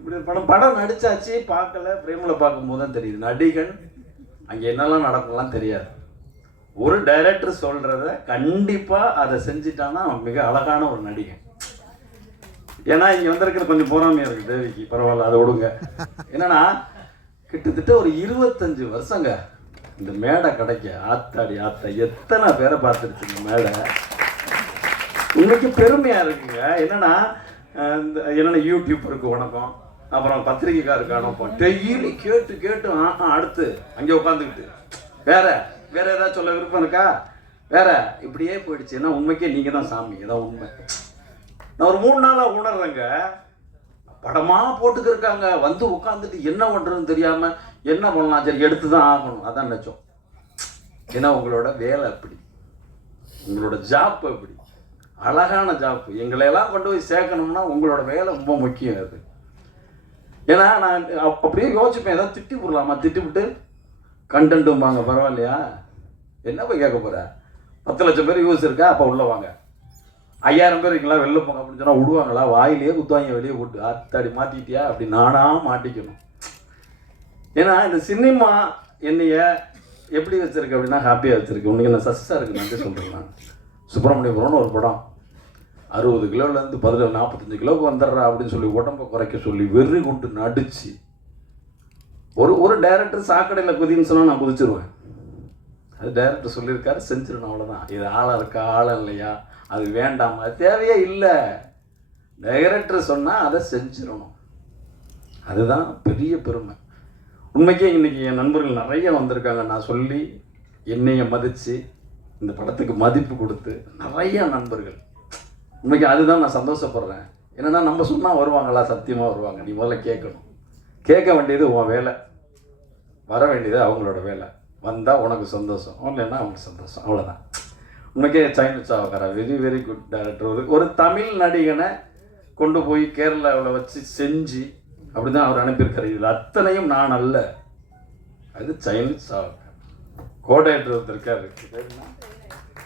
இப்படி படம் நடிச்சாச்சு பார்க்கல, பிரேமில் பார்க்கும்போது தான் தெரியுது நடிகன் அங்கே என்னெல்லாம் நடக்கும்லாம் தெரியாது. ஒரு டைரக்டர் சொல்கிறத கண்டிப்பாக அதை செஞ்சிட்டான்னா அவன் மிக அழகான ஒரு நடிகன். ஏன்னா இங்கே வந்திருக்கிற கொஞ்சம் பொறாமையாக இருக்குது தேவிக்கு, பரவாயில்ல அதை விடுங்க. என்னன்னா கிட்டத்தட்ட ஒரு 25 வருஷங்க இந்த மேடை கிடைக்க. ஆத்தாடி ஆத்தா எத்தனை பேரை பார்த்துருச்சு இந்த மேடை. இன்னைக்கு பெருமையாக இருக்குங்க. என்னென்னா யூடியூப்பருக்கு வணக்கம், அப்புறம் பத்திரிக்கைக்காருக்கு வணக்கம். டெய்லி கேட்டு அடுத்து அங்கே உட்காந்துக்கிட்டு வேற ஏதாவது சொல்ல விருப்பம் இருக்கா வேற இப்படியே போயிடுச்சு. ஏன்னா உண்மைக்கே நீங்கள் தான் சாமி, இதான் உண்மை. நான் ஒரு 3 நாளாக உணர்றேங்க. படமாக போட்டுக்கிருக்காங்க, வந்து உட்காந்துட்டு என்ன பண்ணுறதுன்னு தெரியாமல் என்ன பண்ணலாம், சரி எடுத்து தான் ஆகணும், அதான் நினச்சோம். ஏன்னா உங்களோட வேலை அப்படி, உங்களோட ஜாப் அப்படி அழகான ஜாப்பு. எங்களையெல்லாம் கொண்டு போய் சேர்க்கணும்னா உங்களோட வேலை ரொம்ப முக்கியம். அது ஏன்னா நான் அப்படியே யோசிப்பேன், ஏதாவது திட்டி போடலாமா, திட்டிவிட்டு கண்டென்ட்டும்பாங்க, பரவாயில்லையா என்ன போய் கேட்க போகிற, 10 லட்சம் பேர் யூஸ் இருக்கா, அப்போ உள்ள வாங்க, 5000 பேர் இருக்கீங்களா வெளில போங்க அப்படின்னு சொன்னால் விடுவாங்களா, வாயிலே குத்துவாங்க வெளியே போட்டு, அத்தாடி மாட்டிக்கிட்டியா அப்படி நானாக மாட்டிக்கணும். ஏன்னா இந்த சினிமா என்னைய எப்படி வச்சுருக்கு அப்படின்னா ஹாப்பியாக வச்சுருக்கு. உனக்கு என்ன சஸ்ஸாக இருக்குது நன்றி சொல்கிறேன். நான் சுப்பிரமணியபுரம்னு ஒரு படம் 60 கிலோலேருந்து 45 கிலோவுக்கு வந்துடுறா அப்படின்னு சொல்லி உடம்பை குறைக்க சொல்லி வெறி கொண்டு நடிச்சு ஒரு டைரக்டர் சாக்கடையில் குதின்னு சொன்னால் நான் குதிச்சிருவேன். அது டைரக்டர் சொல்லியிருக்காரு, செஞ்சிடணும், அவ்வளோதான். இது ஆளாக இருக்கா ஆளாக இல்லையா அது வேண்டாமா தேவையே இல்லை. டைரக்டர் சொன்னால் அதை செஞ்சிடணும், அதுதான் பெரிய பெருமை. உண்மைக்கே இன்றைக்கி என் நண்பர்கள் நிறைய வந்திருக்காங்க. நான் சொல்லி என்னைய மதித்து இந்த படத்துக்கு மதிப்பு கொடுத்து நிறைய நண்பர்கள். உண்மைக்கு அதுதான் நான் சந்தோஷப்படுறேன். என்னென்னா நம்ம சொன்னால் வருவாங்களா, சத்தியமாக வருவாங்க. நீ முதல்ல கேட்கணும். கேட்க வேண்டியது உன் வேலை, வர வேண்டியது அவங்களோட வேலை. வந்தால் உனக்கு சந்தோஷம், இல்லைன்னா அவங்களுக்கு சந்தோஷம், அவ்வளோதான். உனக்கே Sainu Chavakkara very very good director. ஒரு தமிழ் நடிகனை கொண்டு போய் கேரளாவில் வச்சு செஞ்சு அப்படி தான் அவர் அனுப்பியிருக்காரு. இதில் அத்தனையும் நான் அல்ல, அது சைனு சாவக்கார். கோடையேட்டர் இருக்காரு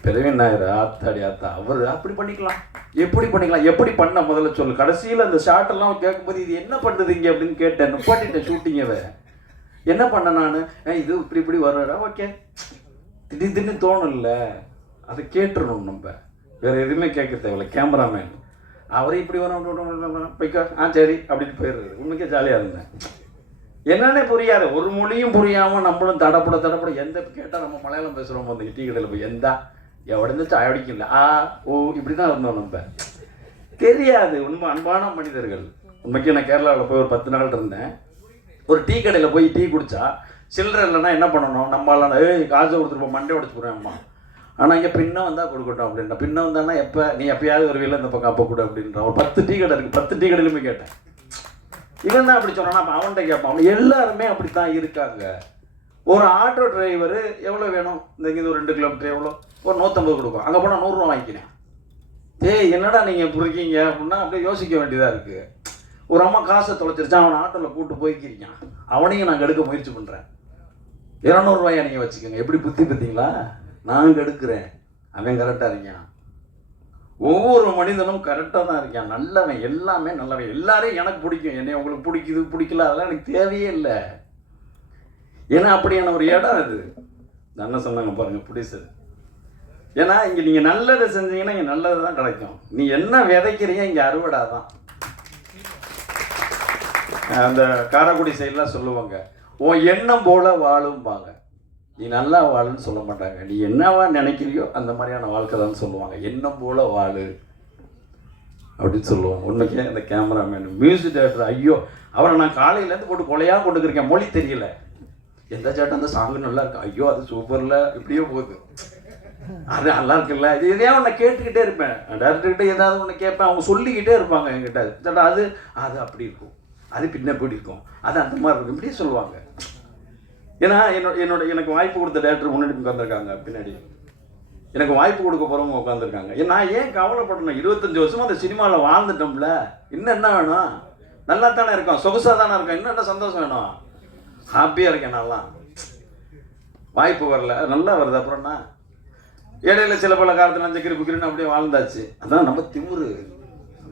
பிரவீன் நாயர், ஆத்தாடி ஆத்தா, அவர் அப்படி பண்ணிக்கலாம், எப்படி பண்ணிக்கலாம், எப்படி பண்ண முதல்ல சொல்லு. கடைசியில் அந்த ஷார்ட்டெல்லாம் கேட்கும்போது இது என்ன பண்ணுறது இங்கே அப்படின்னு கேட்டேன். நிப்பாட்டிட்டேன் ஷூட்டிங்கவை. என்ன பண்ண நான் இது இப்படி வர்றா ஓகே, திடீர்னு தோணும் இல்லை, அதை கேட்டுடணும். நம்ம வேறு எதுவுமே கேட்க தேவையில்ல. கேமராமேன் அவரே இப்படி வரும் போய்க்கோ சரி அப்படின்னு போயிடுறது. உண்மைக்கே ஜாலியாக இருந்தேன். என்னன்னே புரியாது, ஒரு மொழியும் புரியாமல் நம்மளும் தடப்பட எந்த கேட்டால் நம்ம மலையாளம் பேசுகிறோம். அந்த டீ கடையில் போய் எந்தா எவ்வளோ சாய் அடிக்கல ஓ இப்படி தான் இருந்தோம். நம்ம தெரியாது. உண்மை அன்பான மனிதர்கள். உண்மைக்கு நான் கேரளாவில் போய் ஒரு 10 நாள் இருந்தேன். ஒரு டீ கடையில் போய் டீ குடித்தா சில்லறை இல்லைன்னா என்ன பண்ணணும், நம்மளாம் காசை கொடுத்துருப்போம், மண்டே உடச்சு போடுவேன் அம்மா. ஆனால் இங்கே பின்ன வந்தால் கொடுக்கட்டும் அப்படின்னா, பின்ன வந்தானா எப்போ நீ எப்பயாவது ஒரு வீட்டில் இந்த பக்கம் அப்போ கொடு அப்படின்ற. ஒரு 10 டீ கடை இருக்குது, 10 டீ கடையிலுமே கேட்டேன். இவன் தான் அப்படி சொன்னான், அப்போ அவன்கிட்ட கேட்பான். அவன் எல்லாருமே அப்படி தான் இருக்காங்க. ஒரு ஆட்டோ டிரைவர் எவ்வளோ வேணும், இந்த ஒரு 2 கிலோமீட்டர் எவ்வளோ, ஒரு 150 கொடுக்கும். அங்கே போனால் 100 ரூபா வாங்கிக்கிறேன். என்னடா நீங்கள் இப்படி இருக்கீங்க அப்படின்னா அப்படியே யோசிக்க வேண்டியதாக இருக்குது. ஒரு அம்மா காசை தொலைச்சிருச்சா, அவனை ஆட்டோவில் கூப்பிட்டு போய்க்கிறீங்க, அவனையும் நான் எடுக்க முயற்சி பண்ணுறேன். 200 ரூபாயா நீங்கள் வச்சுக்கோங்க. எப்படி புத்தி பார்த்தீங்களா, நான் எடுக்கிறேன், அவன் கரெக்டாக இருக்கான். ஒவ்வொரு மனிதனும் கரெக்டாக தான் இருக்கான், நல்லவன், எல்லாமே நல்லவன். எல்லாரையும் எனக்கு பிடிக்கும், என்னை உங்களுக்கு பிடிக்குது பிடிக்கல அதெல்லாம் எனக்கு தேவையே இல்லை. ஏன்னா அப்படியான ஒரு இடம் அது. என்ன சொன்னாங்க பாருங்கள் பிடிச்சது. ஏன்னா இங்கே நீங்கள் நல்லதை செஞ்சீங்கன்னா இங்கே நல்லது தான் கிடைக்கும். நீ என்ன விதைக்கிறீங்க இங்கே அறுவடை தான். அந்த காரைக்குடி சைடெலாம் சொல்லுவாங்க, உன் எண்ணம் போல வாழும்பாங்க. நீ நல்லா வாழுன்னு சொல்ல மாட்டாங்க, நீ என்னவா நினைக்கிறியோ அந்த மாதிரியான வாழ்க்கை தான் சொல்லுவாங்க. எண்ணம் போல வாழு அப்படின்னு சொல்லுவாங்க. உண்மைக்கே அந்த கேமராமேன், மியூசிக் டைரக்டர், ஐயோ அவரை நான் காலையிலேருந்து போட்டு கொலையாக கொண்டுக்கிறேன், மொழி தெரியல, எந்த சேட்டம் அந்த சாங்கு நல்லா இருக்கு, ஐயோ அது சூப்பரில் இப்படியோ போகுது, அது நல்லா இருக்குல்ல, இது எதையாவது ஒன்று கேட்டுக்கிட்டே இருப்பேன். டேரக்டர்கிட்ட ஏதாவது ஒன்று கேட்பேன், அவங்க சொல்லிக்கிட்டே இருப்பாங்க என்கிட்ட, சேட்டா அது அப்படி இருக்கும், அது பின்ன எப்படி இருக்கும், அது அந்த மாதிரி இருக்கும், இப்படியே சொல்லுவாங்க. ஏன்னா எனக்கு வாய்ப்பு கொடுத்த டேரக்டர் முன்னாடி உட்காந்துருக்காங்க, பின்னாடி எனக்கு வாய்ப்பு கொடுக்க போகிறவங்க உட்காந்துருக்காங்க. நான் ஏன் கவலைப்படணும், 25 வருஷமாக அந்த சினிமாவில் வாழ்ந்துட்டோம்ல, இன்னும் என்ன வேணும், நல்லா தானே இருக்கோம், சொகுசாக தானே இருக்கோம், இன்னும் என்ன சந்தோஷம் வேணும். ஹாப்பியாக இருக்கேன் நான்லாம். வாய்ப்பு வரல, நல்லா வருது. அப்புறம்னா இடையில சில பல காலத்தில் நஞ்சக்கிரி புக்கிரின்னு அப்படியே வாழ்ந்தாச்சு. அதான் நம்ம திமுரு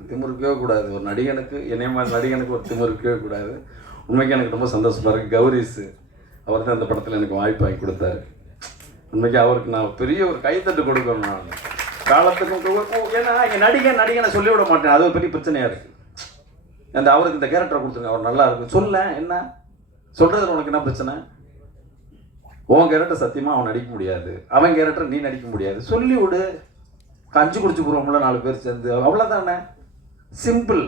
திமுருக்கவே கூடாது. ஒரு நடிகனுக்கு என்னைய மாதிரி நடிகனுக்கு ஒரு திமுருக்கவே கூடாது. உண்மைக்கு எனக்கு ரொம்ப சந்தோஷமாக இருக்குது. கௌரிஸ் அவர் தான் அந்த படத்தில் எனக்கு வாய்ப்பு வாங்கி கொடுத்தாரு. உண்மைக்கு அவருக்கு நான் பெரிய ஒரு கைத்தட்டு கொடுக்கணும். நான் காலத்துக்கும் ஏன்னா இங்கே நடிகனை சொல்லிவிட மாட்டேன். அது ஒரு பெரிய பிரச்சனையாக இருக்குது. அந்த அவருக்கு இந்த கேரக்டரை கொடுத்துருங்க, அவர் நல்லா இருக்கும் சொல்ல. என்ன சொல்கிறதுல உனக்கு என்ன பிரச்சனை? உன் கேரக்டர் சத்தியமாக அவன் நடிக்க முடியாது, அவன் கேரக்டர் நீ நடிக்க முடியாது, சொல்லி விடு. கஞ்சி குடிச்சு போகிறோம்ல 4 பேர் சேர்ந்து, அவ்வளோதானே, சிம்பிள்.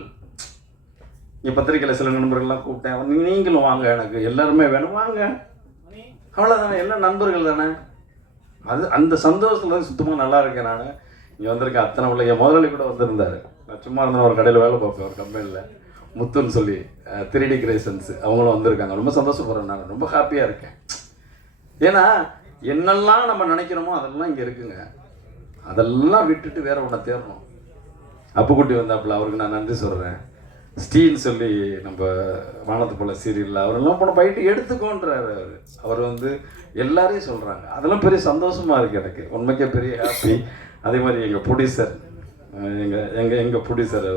இங்கே பத்திரிக்கையில் சில நண்பர்கள்லாம் கூப்பிட்டேன், நீங்களும் வாங்க, எனக்கு எல்லாருமே வேணும் வாங்க, அவ்வளோதானே, எல்லாம் நண்பர்கள் தானே. அது அந்த சந்தோஷத்தில் சுத்தமாக நல்லா இருக்கேன். நான் இங்கே வந்திருக்கேன். அத்தனை உள்ள என் முதலாளி கூட வந்திருந்தார். நான் சும்மா இருந்தேன், ஒரு கடையில் வேலை பார்ப்பேன், ஒரு கம்பெனியில் முத்துன்னு சொல்லி 3D கிரியேஷன்ஸ், அவங்களும் வந்திருக்காங்க. ரொம்ப சந்தோஷப்படுறேன். நான் ரொம்ப ஹாப்பியாக இருக்கேன். ஏன்னா என்னெல்லாம் நம்ம நினைக்கிறோமோ அதெல்லாம் இங்கே இருக்குங்க. அதெல்லாம் விட்டுட்டு வேற ஒன்றை தேடணும். அப்புக்குட்டி வந்தாப்புல, அவருக்கு நான் நன்றி சொல்கிறேன். ஸ்டீன்னு சொல்லி நம்ம வானத்து போல சீரியலில் அவரெல்லாம் போன பைட்டு எடுத்துக்கோன்றார். அவர் வந்து எல்லாரையும் சொல்கிறாங்க. அதெல்லாம் பெரிய சந்தோஷமாக இருக்குது எனக்கு, உண்மைக்கே பெரிய ஹாப்பி. அதே மாதிரி எங்கள் ப்ரொடியூசர், எங்கள் ப்ரொடியூசர்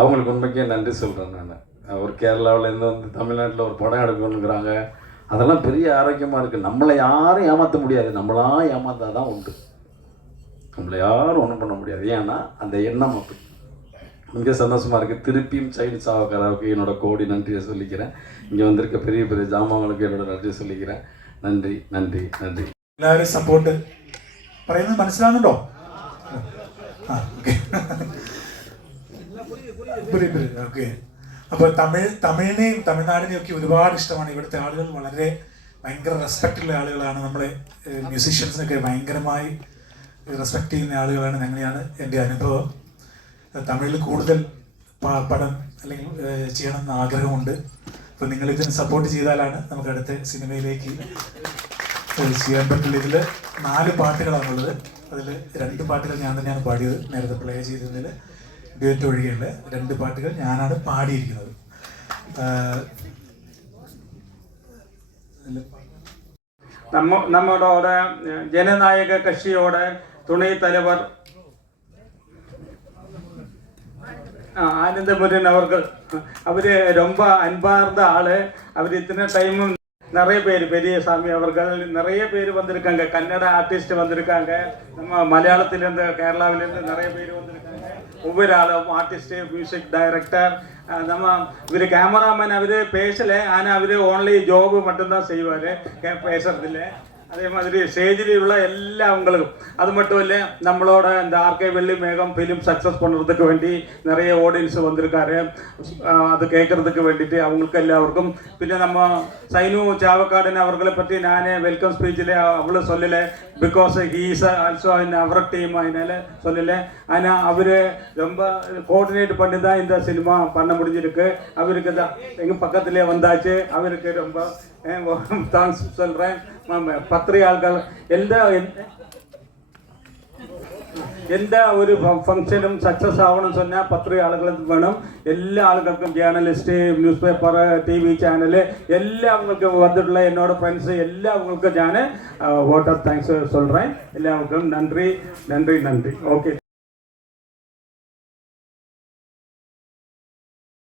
அவங்களுக்கு உண்மைக்கே நன்றி சொல்கிறேன் நான். அவர் கேரளாவிலேருந்து வந்து தமிழ்நாட்டில் ஒரு படம் எடுக்கணுங்கிறாங்க. அதெல்லாம் பெரிய ஆரோக்கியமாக இருக்குது. நம்மளை யாரும் ஏமாற்ற முடியாது, நம்மளாம் ஏமாற்றா தான் உண்டு. நம்மளை யாரும் ஒன்றும் பண்ண முடியாது. ஏன்னா அந்த எண்ணம் அப்படி. மிக சந்தோஷமாக இருக்குது. திருப்பியும் சைடு சாவக்காராவுக்கு என்னோட கோடி நன்றியை சொல்லிக்கிறேன். இங்கே வந்திருக்க பெரிய பெரிய ஜாமான்களுக்கு என்னோட நன்றியை சொல்லிக்கிறேன். നന്ദി നന്ദി നന്ദി. എല്ലാവരും സപ്പോർട്ട് പറയുന്നത് മനസ്സിലാകുന്നുണ്ടോ? ഓക്കെ. അപ്പോൾ തമിഴിനെയും തമിഴ്നാടിനെയും ഒക്കെ ഒരുപാട് ഇഷ്ടമാണ്. ഇവിടുത്തെ ആളുകൾ വളരെ ഭയങ്കര റെസ്പെക്റ്റുള്ള ആളുകളാണ്. നമ്മളെ മ്യൂസീഷ്യൻസിനൊക്കെ ഭയങ്കരമായി റെസ്പെക്റ്റ് ചെയ്യുന്ന ആളുകളാണ്. അങ്ങനെയാണ് എൻ്റെ അനുഭവം. തമിഴിൽ കൂടുതൽ പടം അല്ലെങ്കിൽ ചെയ്യണമെന്ന് ആഗ്രഹമുണ്ട്. അപ്പോൾ നിങ്ങളിതിന് സപ്പോർട്ട് ചെയ്താലാണ് നമുക്ക് അടുത്ത സിനിമയിലേക്ക് ചെയ്യാൻ പറ്റുള്ളൂ. ഇതിൽ 4 പാട്ടുകളാണുള്ളത്. അതിൽ 2 പാട്ടുകൾ ഞാൻ തന്നെയാണ് പാടിയത്. നേരത്തെ പ്ലേ ചെയ്തതിൽ ഡ്യുവറ്റ് ഒഴികെയുള്ള 2 പാട്ടുകൾ ഞാനാണ് പാടിയിരിക്കുന്നത്. நம்மளோட ஜனநாயக கட்சியோட துணைத் தலைவர் ஆனந்தமுருகன் அவர்கள், அவர் ரொம்ப அன்பார்ந்த ஆள். அவர் இத்தனை டைமும் நிறைய பேர், பெரியசாமி அவர்கள் நிறைய பேர் வந்திருக்காங்க. கன்னட ஆர்டிஸ்ட் வந்திருக்காங்க. நம்ம மலையாளத்திலேருந்து கேரளாவிலேருந்து நிறைய பேர் வந்திருக்காங்க. ஒவ்வொரு ஆளும் ஆர்டிஸ்ட்டு, மியூசிக் டைரக்டர், நம்ம இவர் கேமராமேன். அவர் பேசலை, ஆனால் அவர் ஓன்லி ஜோபு மட்டும்தான் செய்வார், பேசுறதில்லை. அதே மாதிரி ஸ்டேஜில் உள்ள எல்லாவங்களுக்கும். அது மட்டும் இல்லை, நம்மளோட இந்த ஆர்கே வெள்ளி மேகம் ஃபிலிம் சக்ஸஸ் பண்ணுறதுக்கு வேண்டி நிறைய ஆடியன்ஸ் வந்திருக்காரு. அது கேட்குறதுக்கு வேண்டிட்டு அவங்களுக்கு எல்லாருக்கும். பின்ன நம்ம சைனு சாவக்காடன் அவர்களை பற்றி நானே வெல்கம் ஸ்பீச்சில் அவ்வளோ சொல்லலை. Because he is also in our team, அதனால சொல்லலை. ஆனால் அவர் ரொம்ப கோஆர்டினேட் பண்ணி தான் இந்த சினிமா பண்ண முடிஞ்சிருக்கு. அவருக்கு தான் எங்கள் பக்கத்துலேயே வந்தாச்சு. அவருக்கு ரொம்ப தேங்க்ஸ் சொல்கிறேன். பத்திரிகையாளர்கள் எந்த ஒரு ஃபங்க்ஷனும் சக்ஸஸ் ஆகணும்னு சொன்னால் பத்திரிகையாளர்களுக்கு வேணும். எல்லா ஆளுகளுக்கும், journalist, news paper, TV channel எல்லாவங்களுக்கும் வந்துட்டுள்ள என்னோட ஃப்ரெண்ட்ஸு எல்லாவங்களுக்கும் நான் வாட்டர் தேங்க்ஸ் சொல்கிறேன். எல்லாருக்கும் நன்றி நன்றி நன்றி. ஓகே.